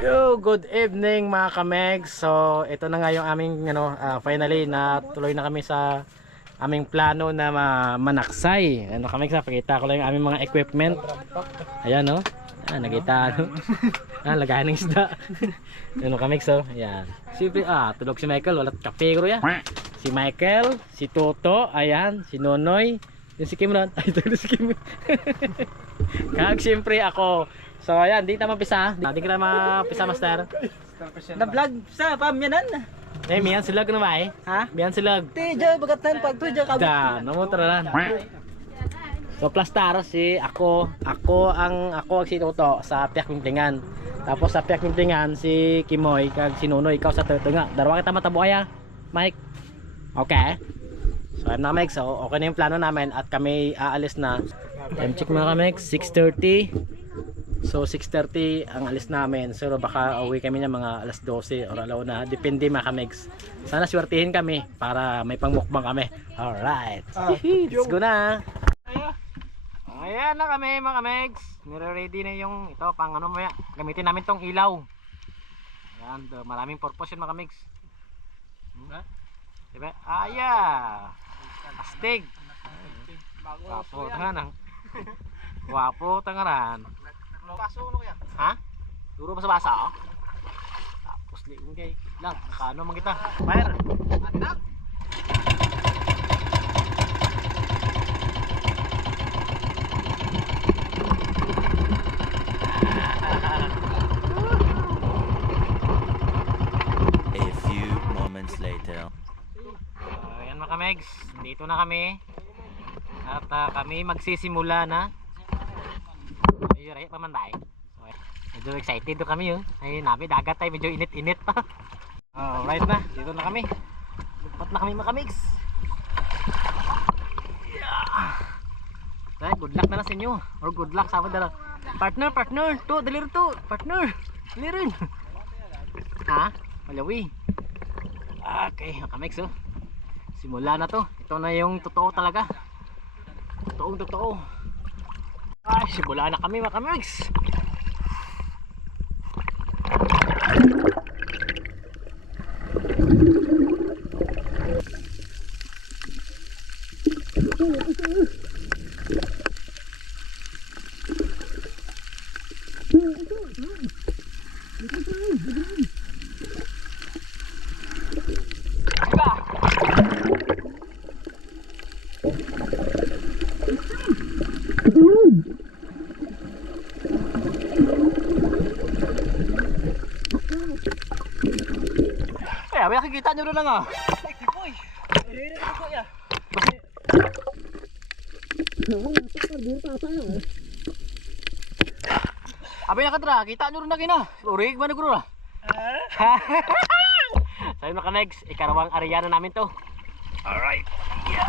Yo, good evening mga kamegs. So, ito na nga yung aming finally na tuloy na kami sa aming plano na manaksay. Ano kamegs, pakita ko lang yung aming mga equipment. Ayan no. Nakita ano. Lagayan ng isda. Ano kamegs oh. Ayan. Siyempre tulog si Michael, wala kapigro yan. Si Michael, si Toto, ayan, si Nonoy, yung si Kimron. Ay, tulog si Kim. Kag siyempre ako. So ayan, di tayo mapisa. Di kita mapisa master. Na vlog sa pamyanan. Miyan silag na ba eh? Ha? Miyan silag. Tijo bagatan pag tujo ka. Da, namutra na. So plastar si ako ang si Toto sa Piak Mimplingan. Tapos sa Piak Mimplingan si Kimoy kag si Nunoy ikaw sa Tutunga. Darawa kita matabo aya, Mike. Okay. So I'm na Mike. So okay na yung plano namin at kami aalis na. Time check mga Mike, 6:30. So 6:30 ang alis namin. So baka uwi kami ng mga alas 12 or alaw na. Depende mga kamegs. Sana swertihin kami para may pangmukbang kami. Alright. Let's go na. Ayan na kami mga kamegs. Nire-ready na yung ito pang ano maya. Gamitin namin tong ilaw. Ayan. Maraming purpose yun mga kamegs. Diba? Astig. Wapo tangaran. Wapo tangaran. Paso no kaya? Ha? Duro pa sa basa oh. Tapos liung kay lang, kano man kita. Fire. Anak. A few moments later. Ayan mga kamegs, dito na kami. At kami magsisimula na. Medyo raya pa man tayo. So, medyo excited to kami yun. Ay nabi dagat tayo, medyo init-init pa. Alright na, dito na kami. Lupat na kami mga kamigs. Yeah. Good luck na lang sa inyo. Or good luck sa akin dala. Partner, to, dalir to. Partner, dalirin. Ha? Malawi. Okay, mga kamigs oh. Simula na to. Ito na yung totoo talaga. Totoo. Ay, simula na kami mga kamigs. May nakikita nyo rin lang Ay kipoy. Ire-ire ko ya. Abay nakatra, kita nyo rin na kina. Urig ba nagro na? Sabi mga kanegs, ikarawang area na namin to. Alright. Yeah.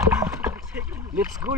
Let's go.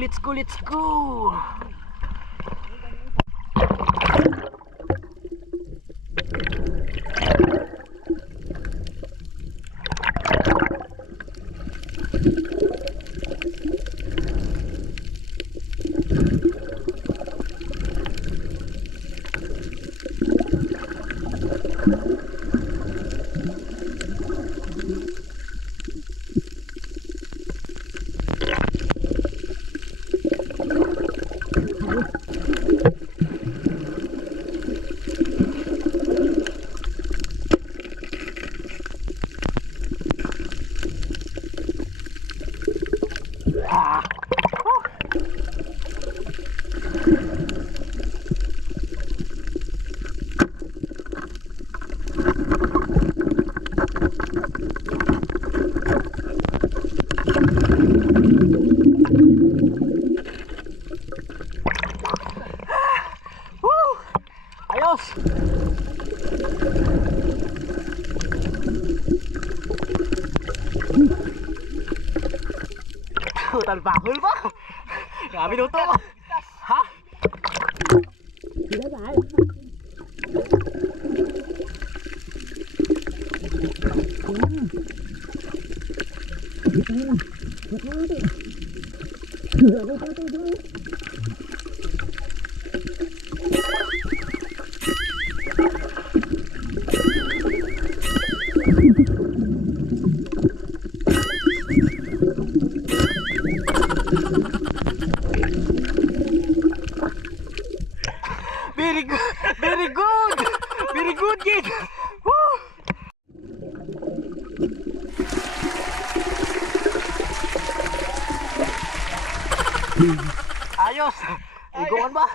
Ayos. Hutan bakul pa. Grabe luto mo. Ha? good gid. Woo! Ayos. Iguan ba?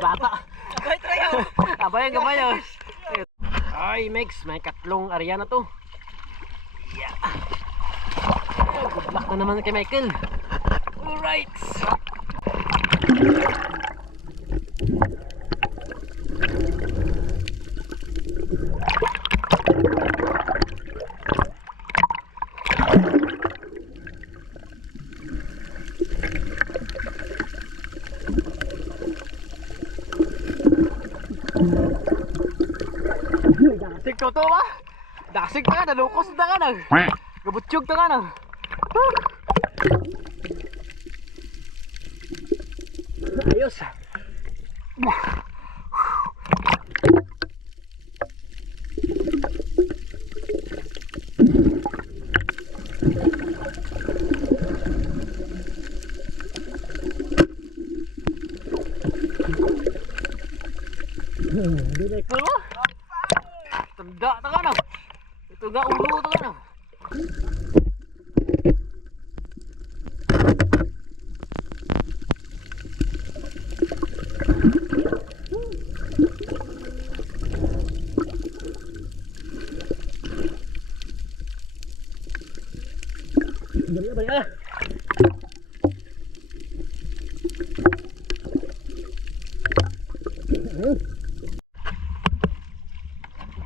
Bata. Abay, trayaw. Abayan kabayos. Ay, Mex, may katlong area na to. Yeah. Oh, good luck na naman kay Michael. Alright. Dasig to ba? Dasig ka, nalukos na ka nang. Gabutsyog na ka nang. Ayos. Direk mo? Tanda ta ka na. Ito ga ulo ta ka na. Balik.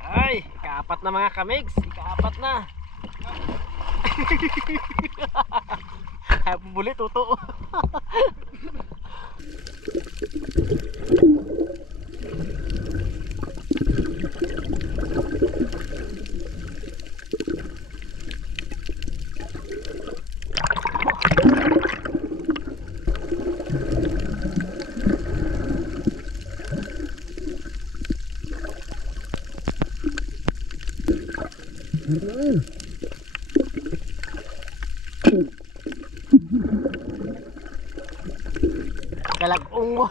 Ay, kaapat na mga kamigs, kaapat na. Ay, buli tuto. Kalagong mo.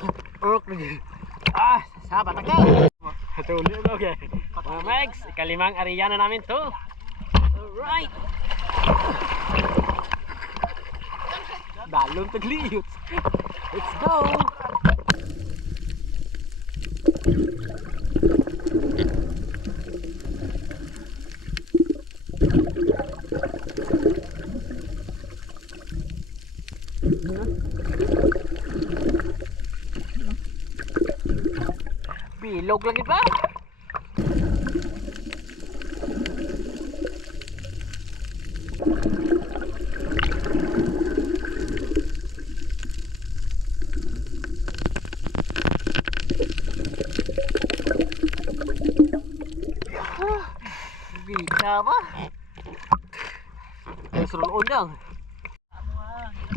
Ah, sabat ako. Tuloy na, okay. Mga Megs, ikalimang area na namin to. Alright. Dalong tagliyot. Let's go. Bilog lagi ba? Bisa ba? Ay, suruloon lang.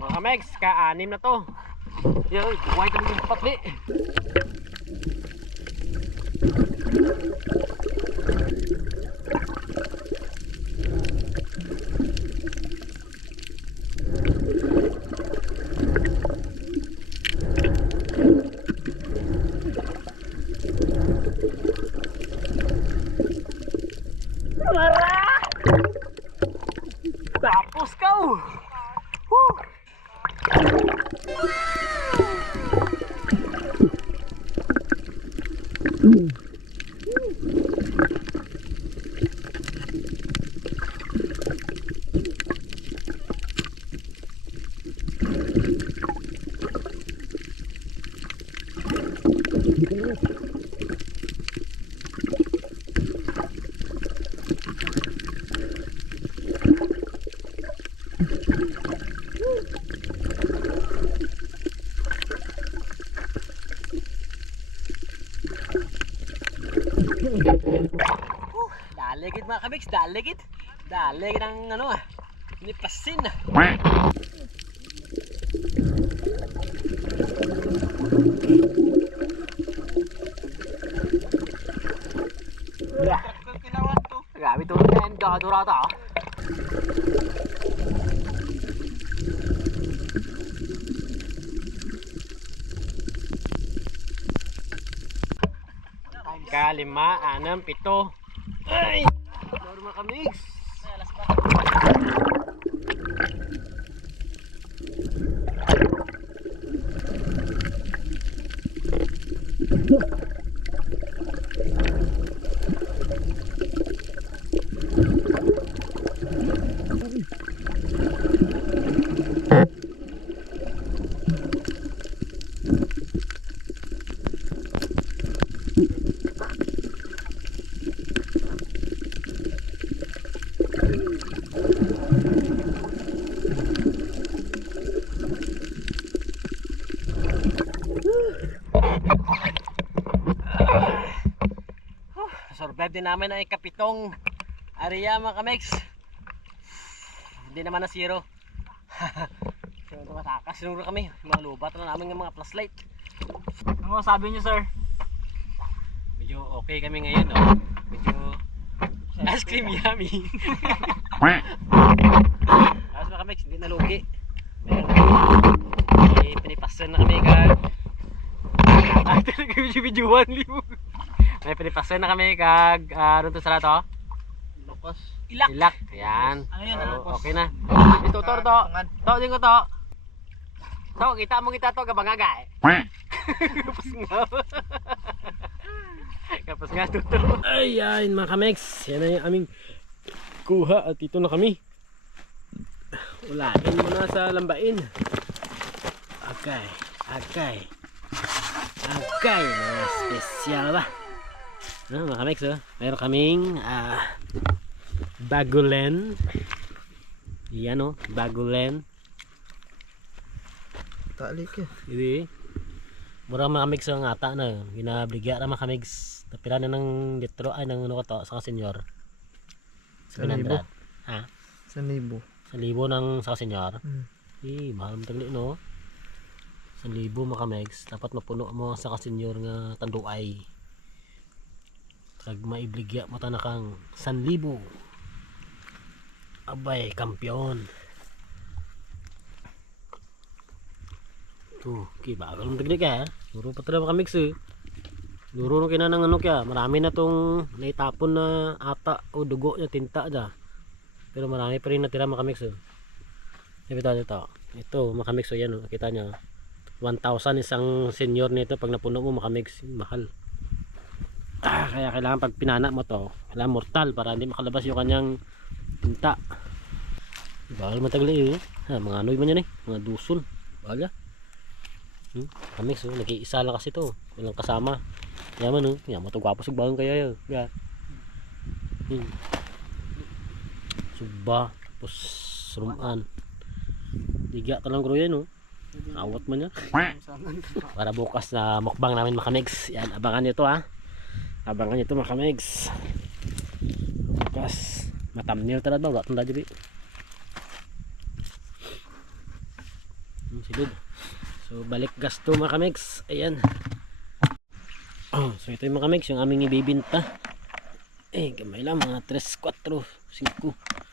Mga Megs, ka-anim na to. Yoy, buhay ka ng patli. Tapos kau. Daligid mga kamigs, daligid. Daligid ang ano ah. Nipasin ah. durata. Kalima, anam, pito. Ay! Normal kamix. Survive din namin ang ikapitong area mga kamix. Hindi naman na zero. So tumatakas sinuro kami. Mga lubat na namin ng mga flashlight. Ano sabi niyo, sir? Medyo okay kami ngayon, no? Medyo ice cream yummy. Tapos mga kamix, hindi nalugi. May pinipasan na kami kag ay talaga video-videoan libo. May pinipasan na kami kag ano to sa to? Lokos. Ilak. Yan. Ano yun? So, okay na. Ito to. To din ko to. To, kita mo kita to gabangaga eh. Kapos nga. Kapos nga to. Ayan mga kamix. Yan na yung aming kuha at ito na kami. Ulain mo na sa lambain. Okay. Mga special ba? Mga kamix, mayroon kaming bagulen. Yan bagulen. Talik eh. Hindi. Mura mga kamix ang ata na. Ginabligya na mga kamix. Tapira na ng litro ay ng ano ko to sa senyor. 700. Ha? 1,000. 1,000 ng sa senyor. Mahal mo tagli no. 1,000 mga kamix. Dapat mapuno mo sa senyor nga tanduay. Kag maibligya mo tanakang 1,000. Abay, kampiyon. Okay, bagal mong tagli ka. Duro pa tala makamix eh. Duro nung kinanang ano kaya. Marami na tong naitapon na ata o dugo na tinta da. Pero marami pa rin natira makamix eh. Ito. Ito makamix o yan. Kita nyo. 1,000 isang senior nito pag napuno mo makamix. Mahal. Kaya kailangan pag pinana mo to. Kailangan mortal para hindi makalabas yung kanyang tinta. Bagal matagli eh. Mga anoy man yan eh. Mga duson. Bagal ya. Kamix nag-iisa lang kasi to. Walang kasama. Yaman yan matugwapo sugbahan kaya yun. Yeah. Sugba. Tapos suruman. Diga ka lang kuro yan awat man yan. Para bukas na mukbang namin makamix. Yan abangan nyo to abangan nyo to makamix. Bukas matamnil talad ba? Wala tanda dyan silid. So balik gasto mga kamix. Ayan. So ito yung mga kamix yung aming ibibinta. Gamay lang mga 3, 4, 5